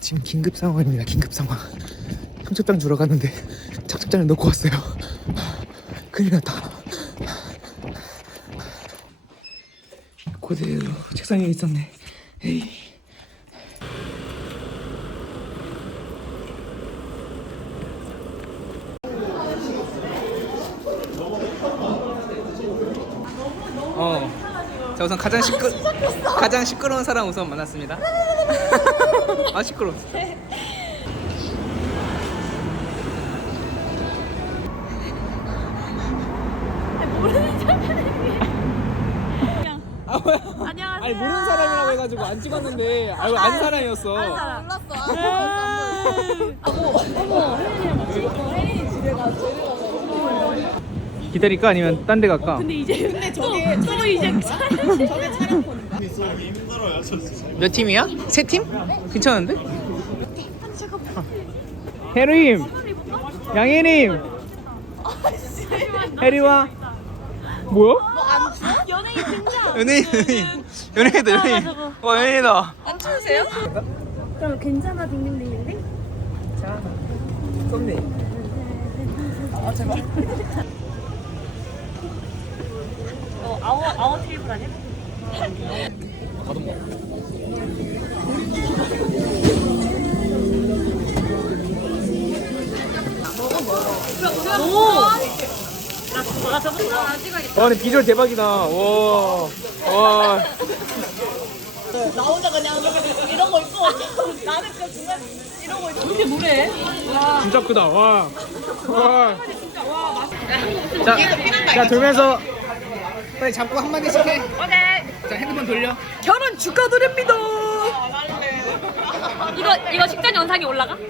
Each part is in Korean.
지금 긴급 상황입니다. 긴급 상황. 청첩장 주러 갔는데 청첩장을 놓고 왔어요. 큰일 났다. 그대로 책상 위에 있었네. 에이. 어. 자 우선 가장 시끄 가장 시끄러운 사람 우선 만났습니다. 아 시끄러. 아 뭐야? 안녕하세요. 아니 모르는 사람이라고 해가지고 안 찍었는데 아유 아는 사람이었어. 몰랐어. 아고 어머 혜린이 집에 가. 기다릴까 아니면 딴 데 갈까? 근데 이제 근데 저게 또 이제 저게 촬영 몇 팀이야? 세 팀? 괜찮은데? 해리임, 양해님, 해리와 뭐야? 연예인 등장. 연예인, 연예인, 연예인이다, 연예인. 와 연예인이다. 안 추우세요? 그럼 괜찮아 딩딩딩딩딩. 썸네. 어 아워 아워 테이블 아니야? 찍어야겠다. 와, 근데 비주얼 대박이다. 와, 와. 나 혼자 그냥 이런 거 입고 나는 그 중간 이런 거 입고 근데 뭐래? 진짜 크다. 와. 와. 자, 자 돌면서 빨리 잡고 한 마디씩 해. 오케이. 자 핸드폰 돌려. 결혼 축하드립니다. 이거 이거 식전 영상이 올라가? 없어?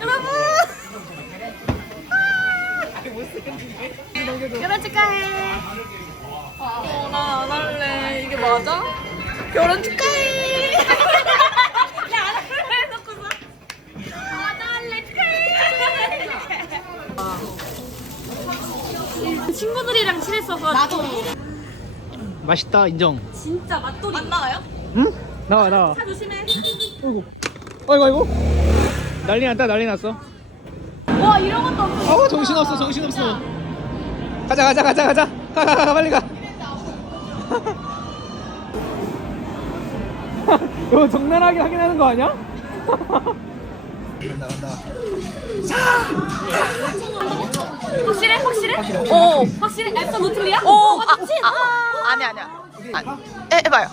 여러분. 결혼 축하해. 어, 나안 할래. 이게 맞아? 결혼 축하해. 나안 할래 해놓고서. 안 할래 축하해. 친구들이랑 친했어서 나도 맛있다 인정. 진짜 맛돌이 안 나와요? 응? 나와 나와. 차 조심해. 어이구. 어이구 어이구. 난리 났다 난리 났어. 와 이런 것도 없어. 어 정신 없어 정신 없어. 가자 가자 가자 가자. 가가가 빨리 가. 이거 적나라하게 확인하는 거 아니야? 간다 간다. 확실해? 확실해? 오 확실해? 앱서 노틀리야? 오, 아, 미친. 아, 아, 아니 아니야. 아니, 해, 해봐요.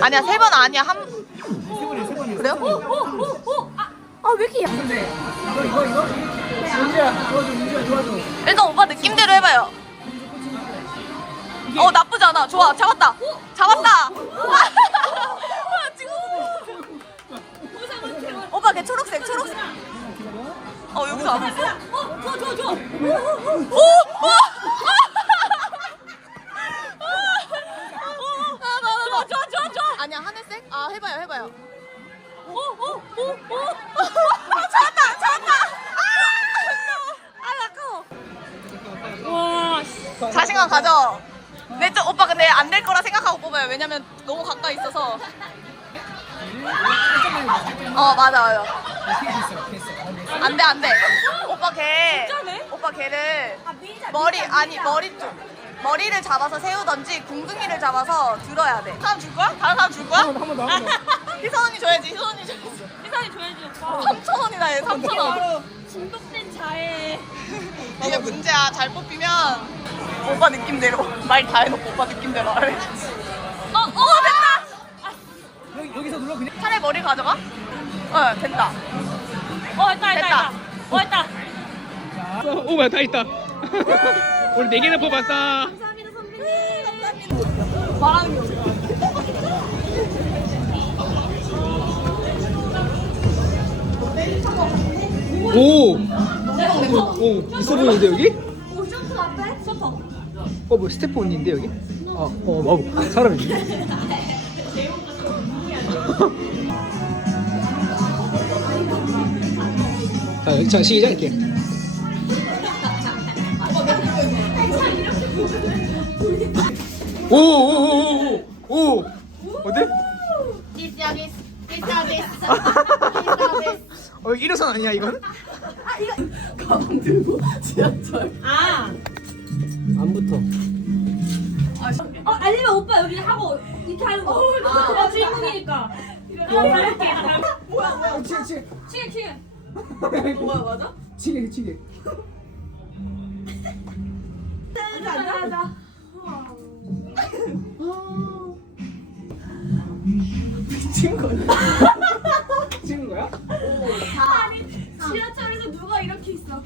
아니야 세 번 아니야 한. 그래요? 오 오 오 오 아, 아 왜 이렇게 약? 이거 이거 이거. 윤주야 도와줘 윤주야 도와줘. 일단 오빠 느낌대로 해봐요. 어 나쁘지 않아. 좋아 잡았다. 잡았다. 와, 지금. 오빠 걔 초록색 초록색. 어 여기서 안 했어? 어 좋아 좋아 좋아. 오! 오! 좋아 좋아 좋아 좋아. 아니야 하늘색? 아 해봐요 해봐요. 오오오오 잡았다 잡았다. 아 아까워. 와. 씨. 자신감 가져. 네, 저, 오빠 근데 안 될 거라 생각하고 뽑아요. 왜냐면 너무 가까이 있어서. 어 맞아 맞아. 안돼 안돼. 오빠 걔. 진짜네? 오빠 걔를 머리 아니 머리 쪽. 머리를 잡아서 세우던지 궁둥이를 잡아서 들어야 돼. 사람 줄 거야? 다른 사람 줄 거야? 한번 더, 한번 더. 희선 언니 줘야지. 희선 언니 줘야지. 희산이 줘야지 오빠. 3천 원이나 해. 3천 원. 중독된 자에. 이게 문제야. 잘 뽑히면 오빠 느낌대로 말 다 해놓고 오빠 느낌대로 하래. 어, 어 됐다. 여기 여기서 눌러 그냥. 차라리 머리 가져가? 어 된다. 어 있다 됐다. 있다. 어 있다. 오 뭐야 다 있다. 우리 네 개나 뽑았다. 감사합니다 선배님. 없어. 오. 오 있어 보이는데 여기? 오안 돼? 점프. 어뭐 스태프 언니인데 여기? 어, 어, 어 사람 있 자, 자 시작 이렇게. 오오오오오 오. 어때? 어 일호선 아니야 이건? 아. 안 붙어. 어 아니면 오빠 여기 하고 이렇게 하는 거. 아 질문이니까. 이렇게. 뭐야 뭐야 치게 치게. 뭐야 맞아? 치게 치게. 하자 하자 하자. 미친 거야? 치는 거야? 아니 지하철에서 누가 이렇게 있어.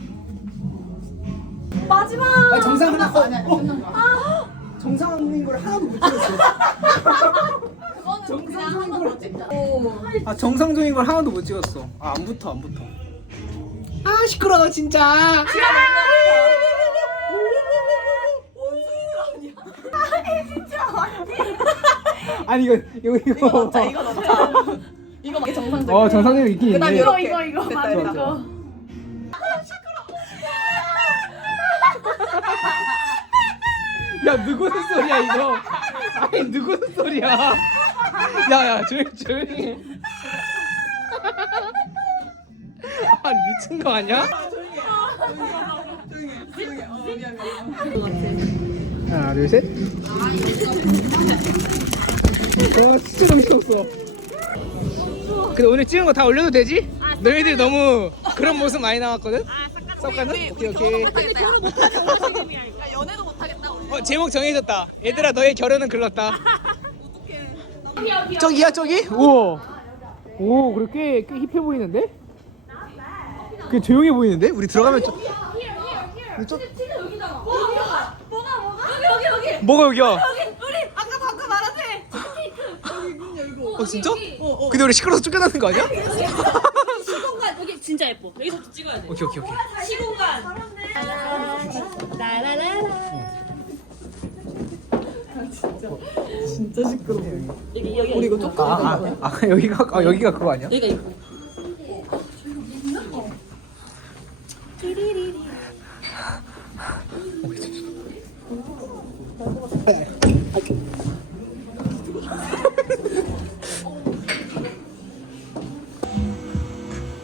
마지막. 아 정상 하나 어, 어. 정상인 걸 하나도 못 찍었어. 그거는 그냥 한번 더 찍자. 아 정상적인 걸 하나도 못 찍었어. 아 안 붙어 안 붙어. 아 시끄러워 진짜. 아니 이거 이거 이거. 이거 넣자 이거 이거 이게 정상적인 어 정상적인 있긴 그다음 있는데. 이거, 이거, 됐다 맞아, 됐다 좋아. 야 누구는 소리야 이거? 아니 누구는 소리야? 야야 조용 조용히. 해. 아 미친 거 아니야? 하나 둘 셋. 와 진짜 정신없어. 근데 오늘 찍은 거 다 올려도 되지? 너희들 너무 그런 모습 많이 나왔거든? 썩가는? 오케이 오케이. 야 연애도 못하겠다 우리 어 제목 정해졌다. 얘들아 너의 결혼은 글렀다. 저기야 저기? 우와. 오 그래 꽤, 꽤 힙해 보이는데? 그 조용해 보이는데? 우리 들어가면 좀 좀- 치즈 여기잖아. 뭐가 뭐가 뭐가 여기 여기 여기. 뭐가 여기야? 여기 우리 아까 방금 말한데 치즈케이크. 어 진짜? 어, 어. 근데 우리 시끄러워서 쫓겨나는 거 아니야? 시공간 여기 진짜 예뻐. 여기서 찍어야 돼. 오케이 오케이 오케이. 시공간. 진짜 시끄러워 여기 여기 우리 이거 조금 아, 아, 아 여기가 아 여기가 그거 아니야? 여기가 예뻐.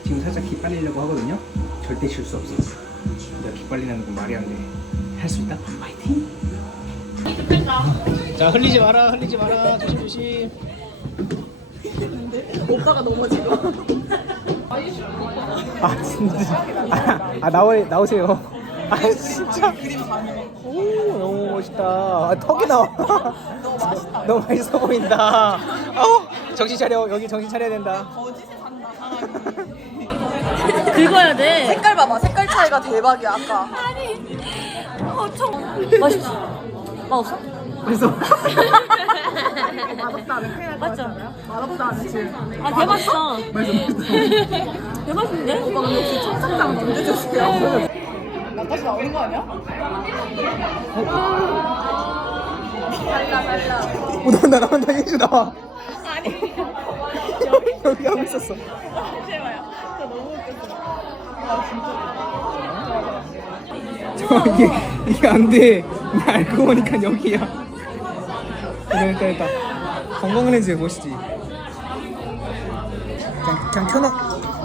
지금 살짝 기빨리려고 하거든요. 절대 질 수 없어. 내가 기빨리는 건 말이 안 돼. 할 수 있다. 파이팅. 자 흘리지 마라 흘리지 마라 조심 조심. 오빠가 넘어지고 아 진짜. 아, 아 나오 나오세요. 아 진짜. 그림 멋있다. 아, 턱이 나와. 너무 맛있어 보인다. 어 정신 차려 여기 정신 차려야 된다. 거짓에 산다 사람이 긁어야 돼. 색깔 봐봐 색깔 차이가 대박이야 아까 맛있어. 맛없어? 그래서 맛없다 하면 큰일 맞죠? 맛없다 하면 지금 아 대맛있어. 맛있어. 대맛인데? 오빠 근데 혹시 청첩장 언제 주세요? 나까지 나오는 거 아니야? 달라 달라 오 나온다 나온다 나와. 아니 여기 하고 있었어. 진짜 너무 웃겼어 아 진짜 저 이게 이게 안 돼. 나 알고 보니까 여기야. 됐다 됐다 됐다. 건강 렌즈 멋있지. 그냥 그냥 켜놓.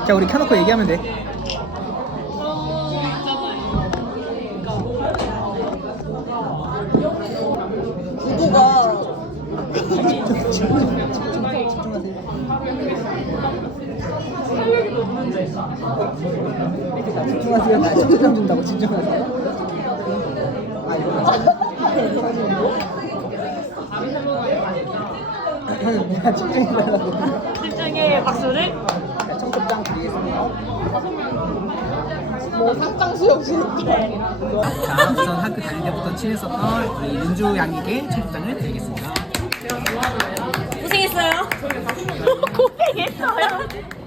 그냥 우리 켜놓고 얘기하면 돼. 집중하세요. 초점 준다고 집중하세요. 아 이거 집중해달라고. 집중해 박수를. 청첩장 드리겠습니다. 뭐 상장 수영실 자, 우선 학교 다닐 때부터 친했었던 우리 윤주 양에게 청첩장을 드리겠습니다. 고생했어요. 고생했어요.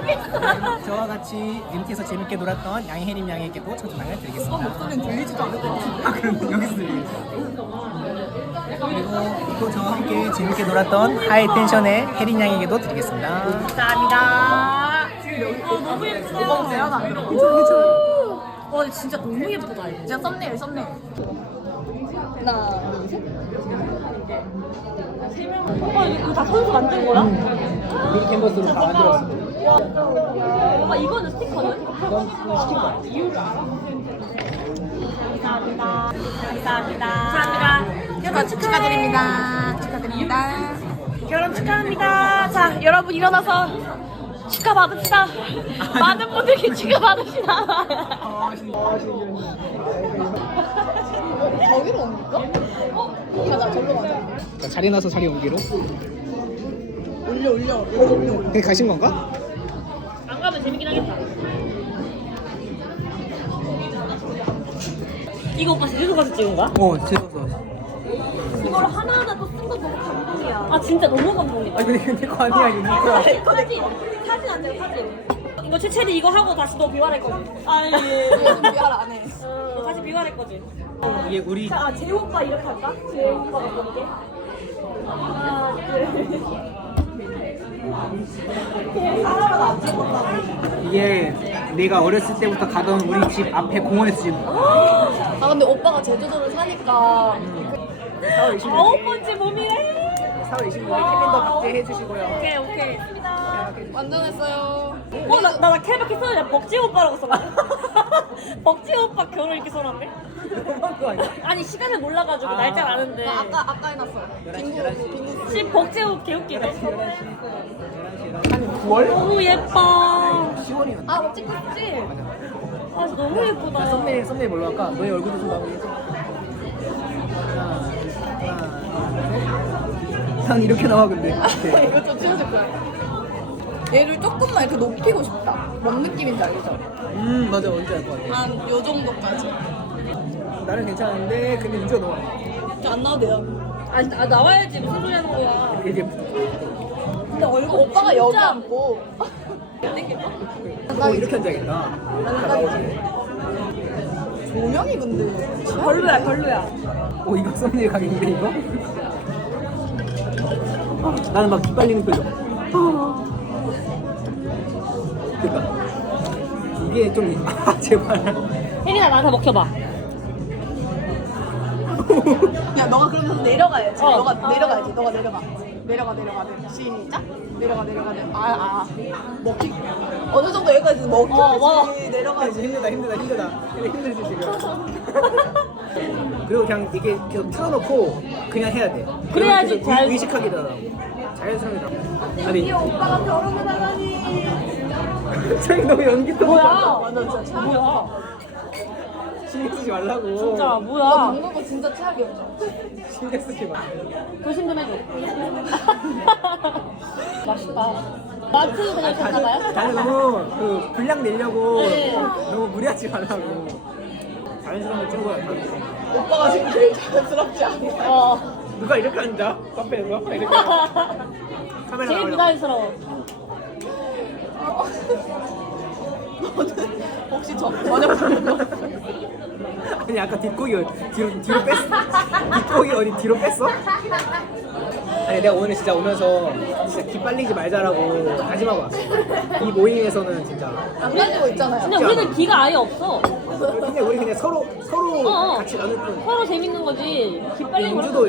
고생했어요. 저와 같이 이렇게서 재밌게 놀았던 양혜림 양에게도 청첩장을 드리겠습니다. 목소리는 들리지도 않을 것 같은데 아, 그럼 여기서 들리겠어. 그리고 또 저와 함께 재밌게 놀았던 하이텐션의 혜린 양에게도 드리겠습니다. 감사합니다. 어, 너무 예쁘다. 오빠 혹시 하나 안 들어? 와 진짜 너무 예쁘다. 진짜 썸네일 썸네일 하나 둘셋 아 이거 다 손수 만든 거야? 빅 캔버스로 다 만들었어. 엄마 이거는 스티커는? 이건 시킨 거야. 감사합니다. 감사합니다. 감사합니다. 결혼 축하드립니다. 축하드립니다. 결혼 축하합니다. 자, 여러분 일어나서 축하 받읍시다. 많은 분들께 축하 받읍시다. 저기로 옮길까? 가자 절로 가자 자, 자리 나서 자리 옮기로. 올려 올려 올려 올려 그냥 가신 건가? 안 가면 재밌긴 하겠다. 이거 오빠 제주도 가서 찍은 거야? 어, 찍었어. 이걸 하나하나 또 쓴 거 너무 감동이야. 아 진짜 너무 감동이다. 아니 근데 근데 그거 아니야 이거. 사진 사진 안 돼요 사진. 이거 최채리 이거 하고 다시 너 비활할 거지. 아니. 요즘 안해 어, 다시 비활할 거지. 이게 우리 자, 아, 재호 오빠 이렇게 할까? 재호 오빠가 볼게. 하나, 둘. 이게 내가 어렸을 때부터 가던 우리 집 앞에 공원에서 지금 아 근데 오빠가 제주도를 사니까 4월 20일 아홉 번째 몸이래. 4월 20일 캘린더 박제해 주시고요. 오케이, 오케이. 완전했어요 어, 나, 나, 나 캘밖에 써야 벅지 오빠라고 써봐. 벅지 오빠 결혼 이렇게 아니야? 아니, 시간을 몰라가지고 아. 날짜를 아는데. 나 아까 아까 해놨어 11시, 빙고 11시. 빙고 씨, 벅지 오빠 개웃기네. 9월? 너무 예뻐. 10월이면 아 찍고 있지? 아, 너무 예쁘다. 썸네일 썸네일 뭘로 할까? 너의 얼굴도 좀 나오겠지? 하나 하나 난 이렇게 나와 근데. 이거 좀 찍어줄 거야 얘를 조금만 이렇게 높이고 싶다 뭔 느낌인지 알죠? 음 맞아 뭔지 알 것 같아 한 요 정도까지 나는 괜찮은데 근데 윤주가 너무 안안 나와도 돼요 아, 아, 나와야지. 무슨 소리 하는 거야. 돼. 이게 근데 얼굴 오빠가 진짜. 여기 앉고 어 이렇게 앉아야겠다 조명이 근데 별로야, 별로야. 오 이거 썸네일 각인데 이거? 나는 막 기빨리는 표정 그니까 이게 좀 아 제발. 혜린아, 나한테 먹혀봐. 야 너가 그러면서 내려가야지. 어. 너가 내려가야지. 너가 내려가. 내려가 내려가 내려가. 시작. 내려가 내려가 내려가. 아 아. 먹기. 어느 정도 여기까지 먹혀야지 어, 먹어. 내려가야지 힘들다 힘들다 힘들다. 힘들지 지금. 그리고 그냥 이게 계속 틀어놓고 그냥 해야 돼. 그래야지 잘- 의- 의식하게 되더라고. 자연스럽게 아니 오빠가 결혼을 하다니 저기 너무 연기 또 뭐야? 완전 진짜 최악이야 뭐야? 신경 쓰지 말라고 진짜 너 뭐야? 먹는 거 진짜 최악이었죠 신경 쓰지 마 조심 좀 해줘. 맛있다. 마트 다니셨나봐요? 나는 너무 그 분량 내려고 네. 너무 무리하지 말라고 자연스럽게 찍은 거야 오빠가 지금 제일 자연스럽지 않아 어. 누가 이렇게 앉아? 카페에 누가 이렇게 앉아? 카메라 제일 나오려고. 부자연스러워. 너는 혹시 저 전혀 모르는 아니 아까 뒷고기 어디- 뒤로 뒤로 뺐어? 뒷고기 어디 뒤로 뺐어? 아니 내가 오늘 진짜 오면서 진짜 기 빨리지 말자라고 다짐하고 왔어. 이 모임에서는 진짜 안 가지고 있잖아요 근데 우리는 기가 아예 없어. 그냥 우리 그냥 서로 서로 어, 어. 같이 나눌 뿐. 서로 재밌는 거지. 기 빨리 윤주도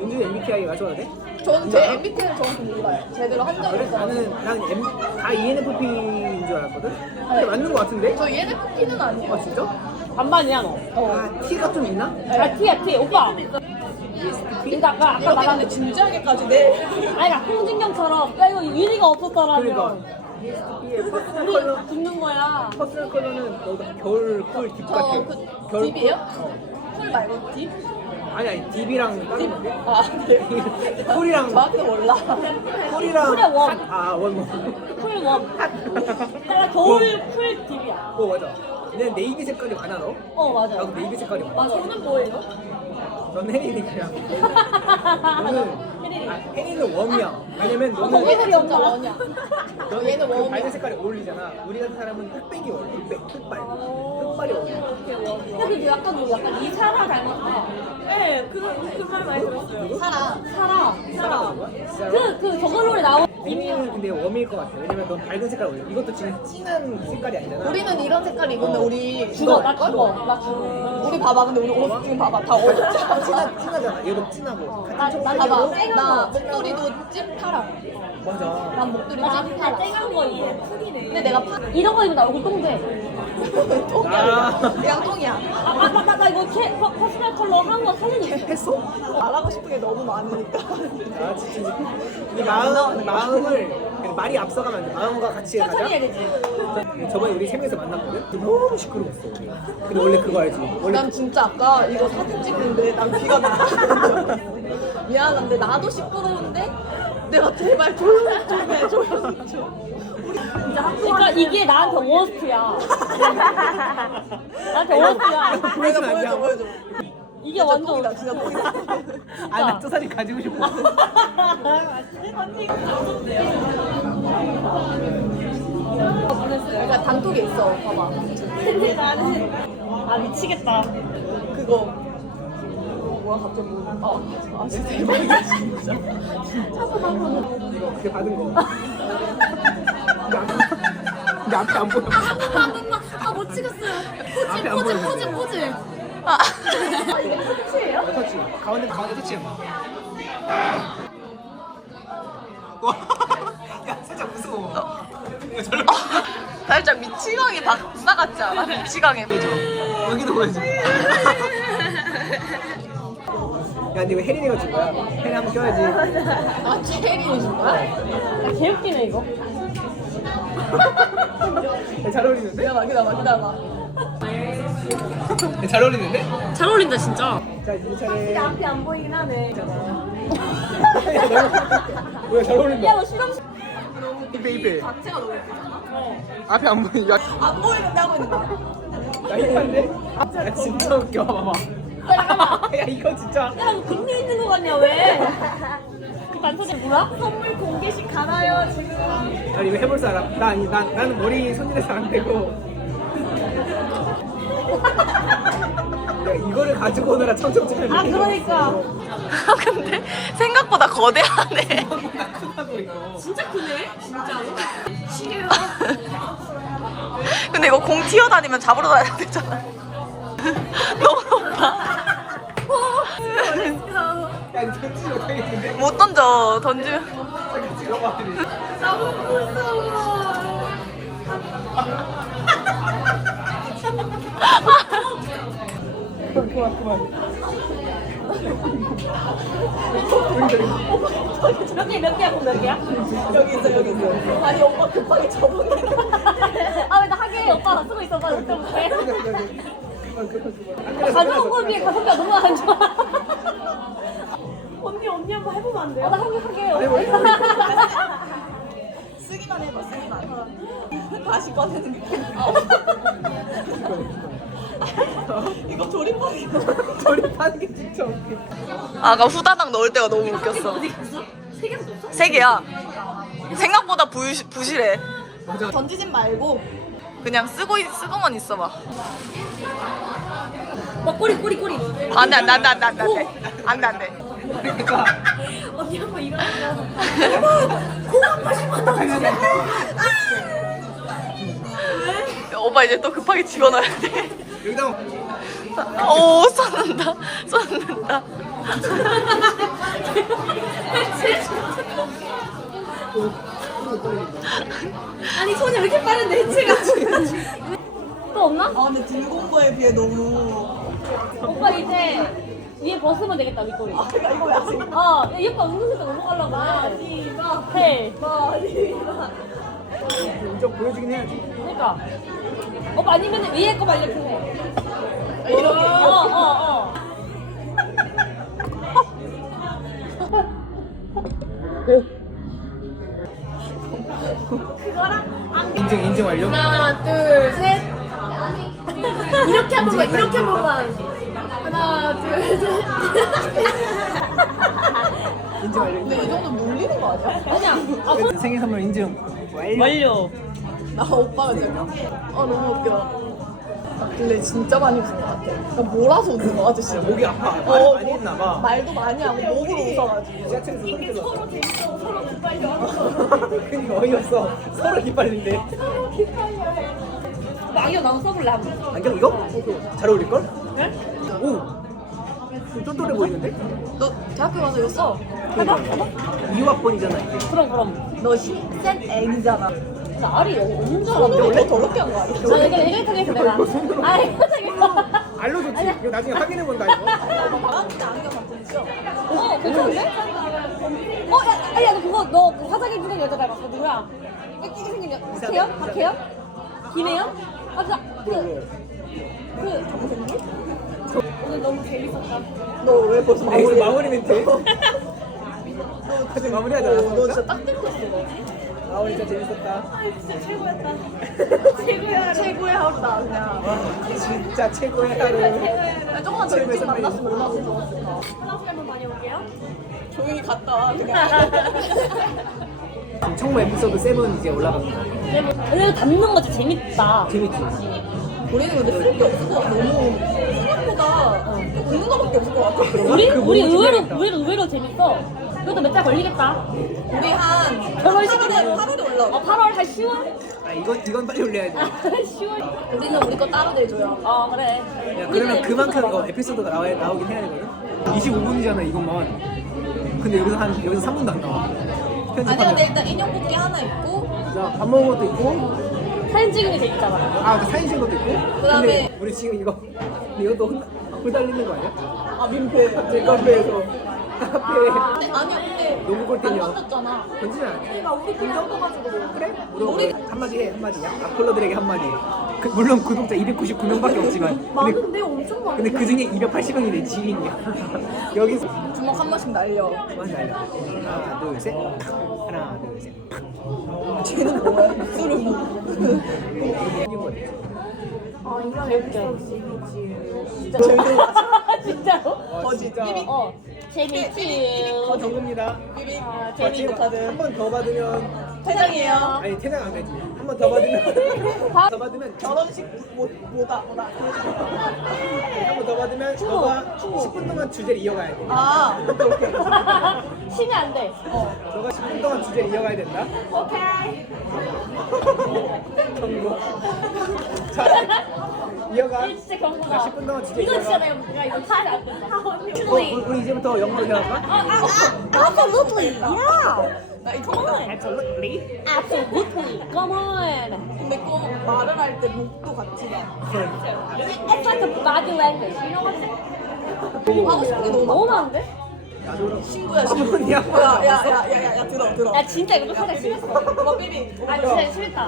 윤주 MBTI 맞춰야 돼? 저는 제 MBTI를 정확히 몰라요 제대로 한 적이 그래서 없어요 나는 난 M, 다 ENFP인 줄 알았거든. 근데 맞는 거 같은데? 저 ENFP는 아니에요 아 진짜? 반반이야 너. 아 T가 좀 있나? 아 T야 T 오빠. 그러니까 아까 아까 말한 진지하게까지 내 아니 나 홍진경처럼 야 이거 윤희가 없었더라면 그러니까 ESTP의 퍼스널 컬러 우리 죽는 거야. 퍼스널 컬러는 너도 겨울 쿨딥 같아. 저 그 겨울 딥이에요? 쿨? 어. 쿨 말고 딥? 아니 아니 딥이랑 다른 건데? 아 네. 쿨이랑 정확히 몰라 쿨이랑 쿨의 원. 핫- 아 원원. 쿨 원. 내가 겨울 쿨 딥이야. 어 맞아. 내 네이비 색깔이 많아 너. 어 맞아. 나도 네이비 색깔이 많아. 맞아. 저는 뭐예요? 넌 혜린이 그냥. 너는. 아, 혜린은 웜이야. 왜냐면 어, 너는 얘는 진짜 원이야 너는 얘는 그 웜이야. 밝은 색깔이 어울리잖아. 우리 같은 사람은 흑백이 어울려. 흑백, 흑발. 흑발이 어울려. 근데 약간 너 약간 이 사라 닮았다. 네, 그 그 말 많이 들었어요. 사라, 사라. 사라. 그, 그 저걸로에 나온 혜린이는 근데 웜일 것 같아. 왜냐면 넌 밝은 색깔 올려. 이것도 지금 진한 색깔이 아니잖아. 우리는 이런 색깔 입으면 우리 죽어 나 죽어 나 죽어 우리 봐봐 근데 우리 옷 지금 봐봐 다 어둡잖아 진하, 진하잖아. 얘도 진하고. 같은 나 청색으로. 봐봐 나 목도리도 찐파라 맞아. 난 목도리 나 찐파라 땡한 거 이거 풀이네 근데 내가 파 이런 거 입으면 나 얼굴 똥돼 똥이야 아. 그냥 똥이야 나 이거 캐, 퍼, 퍼스널 컬러 한 거 사진 있어 했어? 말하고 싶은 게 너무 많으니까 아 진짜. 이 마음 마음을 말이 앞서가면 안 돼. 마음과 같이 가자. 천천히 해야 되지 저번에 우리 세 명이서 만났거든. 너무 시끄러웠어. 우리. 근데 원래 그거 알지? 원래 난 진짜 아까 이거 사진 찍는데 난 귀가 나 미안한데 나도 시끄러운데 내가 제발 조용히 좀 해 조용히 좀. 그러니까 이게 나한테 워스트야. 나한테 워스트야 내가 보여줘 돼. 보여줘. 이게 완전 똥이다 진짜 똥이다 아 나저 사진 가지고 싶어. 그러니까 단톡에 있어 봐봐. 나는 아 미치겠다. 그거 뭐야 갑자기 뭐 아, 아 진짜 대박이야 진짜 이거 그게 받은 거. 근데 앞- 앞에 안 보여. 아못 찍었어요 앞에 안 보여. 포즈 포즈 아. 어, 터치. 가운데 가운데 터치해 봐. 와, 야 살짝 무서워. 이거 절로 살짝 미치광이 박사 같지 않아? 미치광이 여기도 보여줘. 야, 근데 이거 혜린이가 줄 거야. 혜린 한번 껴야지. 아 체리 준 거야? 야, 개웃기네 이거 야, 잘 어울리는데? 기다려봐 기다려봐 기다려봐 야, 잘 어울리는데? 잘 어울린다 진짜 자, 이 차례. 앞이 안 보이긴 하네 야, 너무 뭐야, 잘 어울린다. 야너 실험 이베 이베. 자체가 너무 예쁘잖아 앞에 안 보이. 야, 안 보이는데 하고 있는 거야 야 이쁜데? 야, 진짜 웃겨. 봐봐. 야, 이거 진짜. 야너 국내 있는 거 같냐 왜? 그 반소리 뭐야? 선물 공개식 가나요 지금 야, 이거 해볼 사람. 나, 아니, 나, 나는 머리 손질해서 안 되고. 야, 이거를 가지고 오느라 청첩장을 아 그러니까 근데 생각보다 거대하네 크다고 이거. 진짜 크네 진짜로 시계요 근데 이거 공 튀어다니면 잡으러 다녀야 되잖아 못 던져 던지면 찍어봐. 너무 무서워 그만, 그만. 몇 개, 몇 개야, 몇 개야? 여기 있어 여기 있어 아니 오빠 급하게 접은 아, 왜 나 하게 오빠가 쓰고 있어, 오빠 좀. 가져온 거 위에 가성비가 너무 안 좋아. 언니, 언니 한번 해보면 안 돼요? 나 하게, 하게. 쓰기만 해봐 쓰기만 다시 꺼내는 게 이거 조립하기 조립하는 게 진짜 웃겨. 아까 후다닥 넣을 때가 너무 웃겼어? 세 개도 없어? 세 개야 생각보다 부실, 부실해. 던지진 말고 그냥 쓰고 있- 쓰고만 있어봐 어, 꼬리, 꼬리, 꼬리. 안돼 안돼 안돼 안돼 안돼 안돼 안돼 그러니까. 언니 한 번 일어나자. 오빠 이제 또 급하게 집어넣어야 돼 여기다 오 쏟는다 쏟는다 아니, 손이 왜 이렇게 빠른데, 해체가. 또 없나? 아 근데 들고 온 거에 비해 너무 벗으면 되겠다, 윗꼬리. 아 이거 왜 아직 어, 야, 이 오빠 웃는 거 넘어가려고. 마지막. 해. 마지막. 이쪽 보여주긴 해야지. 그러니까. 오빠 아니면 위에 거만 이렇게 해. 이렇게 어, 어, 어. 인증 인증 완료. 하나, 둘, 셋. 이렇게 한 번만, 이렇게 한 번만. 하나, 둘, 셋. 인증 완료. 근데 이 정도 물리는 거 아니야? 아니야. 아, 그 생일 선물 인증 완료. 나 오빠가 지금 아 너무 웃겨 근데 진짜 많이 준것 같아 같아. 그러니까 몰아서 웃는 거 아저씨. 목이 아파. 말을 어, 많이 했나 봐. 말도 많이 하고 목으로 웃어가지고. 지하철에서 소리 들어. 서로 재밌어. 서로 기빨려. 그니까 어이없어. 서로 기빨린데. 아니요 나도 써볼래 한번. 안경 이거? 잘 어울릴걸? 네? 오. 좀 쫀쫀해 보이는데? 너 대학교 가서 이거 써. 해봐. 해봐. 2학번이잖아 이게. 그럼 그럼. 너 신센 애기잖아. 나 알이 너무 손으로 잘한데. 더 더럽게 한 거 아니야? 아 이거 얘기하겠어 내가. 이거 손으로. 아 이거 되겠어. 알로 좋지. 이거 나중에 확인해 본다 이거. 나한테 안경 바꾸죠 어 괜찮은데? 어, 야, 야, 너 그거 너 화장해 주는 여자 닮았어. 누구야? 삐끼 생긴 여. 박혜연? 박혜연? 김혜연? 아, 자, 그, 그? 오늘 너무 재밌었다. 너 왜 벌써 아, 이거 마무리? 마무리 멘트. 아직 마무리하지 너, 않았어. 너 진짜 딱 들렸어. 아 오늘 진짜 재밌었다. 아, 진짜 최고였다. 최고야. 최고의 하루다 그냥. 와 진짜 최고의 하루. 야, 조금만 더 일찍 만났으면 얼마나 좋았을까. 화장실 한번 다녀올게요. 조용히 갔다 와 그냥. 청모 에피소드 7 이제 올라갑니다. 근데 담는 거 진짜 재밌다. 재밌지? 우리는 근데 쓸 게 없어. 너무 웃는 거밖에 없을 것 같아. 우리 그 우리 의외로. 우리가 의외로 재밌어. 그래도 몇 달 걸리겠다. 우리 한 결혼 8월에 시기대로. 8월에 어, 올라오고. 8월 한 10월? 아 이건 이건 빨리 올려야지. 아, 10월. 우리는 우리 거 따로 내줘요. 어, 그래. 야 그러면 그만큼 어, 에피소드가 나와 나오긴 해야 되거든. 25분이잖아 이것만. 근데 여기서 한 여기서 3분도 안 나와. 편집하면. 근데 일단 인형 뽑기 하나 있고, 자, 밥 먹은 것도 있고, 사진 찍는 게 재밌잖아. 아, 그 사진 찍은 것도 있고. 그다음에- 근데 우리 지금 이거, 이것도 혼- 후달리는 거 아니야? 아 민폐. 제 카페에서 카페 근데 아니야, 근데 농구 골대녀. 안 던졌잖아. 안 돼. 그러니까 우리끼리 던져가지고 그래? 우리 한마디 해, 한마디. 야, 아폴로들에게 한마디. 그, 물론 구독자 299명밖에 없지만. 근데, 많은데 엄청 많은데. 근데 그 중에 280명이 내 지인이야. 여기서. 주먹 한 번씩 날려. 그만 날려. 하나, 둘, 셋. 하나, 둘, 셋. 쟤는 뭐야? 뭐. 이긴 거지. 아, 인상 재밌게. 진짜 저희들 진짜로? 와, 거짓. 진짜. 어, 재밌지. 더 정급니다. 삐빅. 아, 재밌는 카드. 한번 더 받으면 퇴장이에요. 아니 퇴장 안 되지. 한 번 더 받으면 더 받으면 결혼식 뭐, 뭐다 뭐다. 한 번 더 받으면 너가 10분 동안 주제를 이어가야 돼. 아. 쉬면 안 돼. 어. 너가 10분 동안 주제를 이어가야 된다. 오케이. 경고. 자, 이어가. 이거 진짜 경고다. 자, 10분 동안 주제 이거 진짜. 내가 내가 이거 타지 안 된다. 어, 우리, 우리 이제부터 영어로 해볼까? 아, 아, absolutely, yeah. 나 이거 뭔가 Absolutely. Absolutely, come on. 근데 꼭 말을 할 때 목도 같이 나. It's like a body language. You know what? 하고 싶은 게 너무 너무. 많은데? 친구야 친구. 아버님, 아버님. 야야야야야 들어 들어. 야 진짜 이거 좀 살짝 심했어. 너 삐빅. 아 진짜 심했다.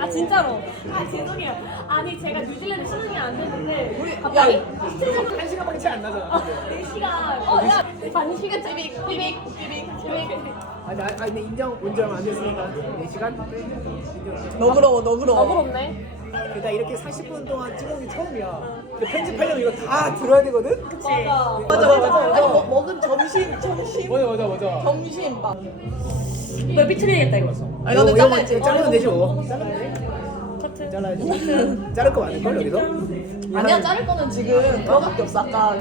아 진짜로. 아 죄송해요. 아니 제가 뉴질랜드 시즌이 안 됐는데 우리- 갑자기 야, 한 시간 밖에 차이 안 나잖아. 4시간. 어, 야, 반 시간 삐빅, 삐빅, 삐빅, 삐빅. 아니, 아니, 아니, 근데 인정, 온지 안 됐으니까 4 시간? 너그러워 너그러워. 너그럽네. 그러니까 이렇게 40분 동안 찍은 게 처음이야. 근데 편집하려면 이거 다 들어야 되거든? 그치. 맞아 맞아 맞아. 아니 뭐, 먹은 점심 점심 맞아, 맞아, 맞아. 점심밥. 너 삐뚤어야겠다 이거. 아니 너는 이거 잘라야지. 자르면 되죠. 잘라야지. 자를 거 많을 걸, 여기서? 아니야 자를 거는 지금 그거밖에 없어 아까.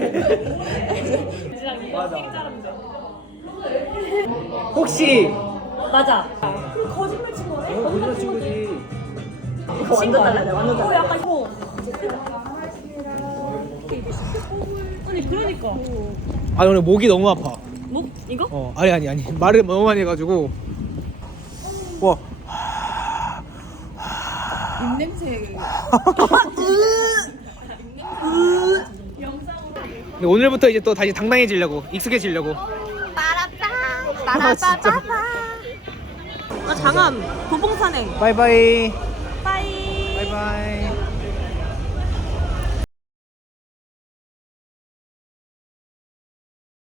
맞아. 혹시 맞아. 거짓말 친 거네? 거짓말 친 거지. 완전 달라요 완전 어, 달라. 약간 뭐. 아니 그러니까. 아 오늘 목이 너무 아파. 뭐 이거? 어 아니 아니 아니 말을 너무 많이 해가지고 와 입냄새. 근데 오늘부터 이제 또 다시 당당해지려고 익숙해지려고. 아, 진짜. 아 장암 도봉산행. 바이바이. try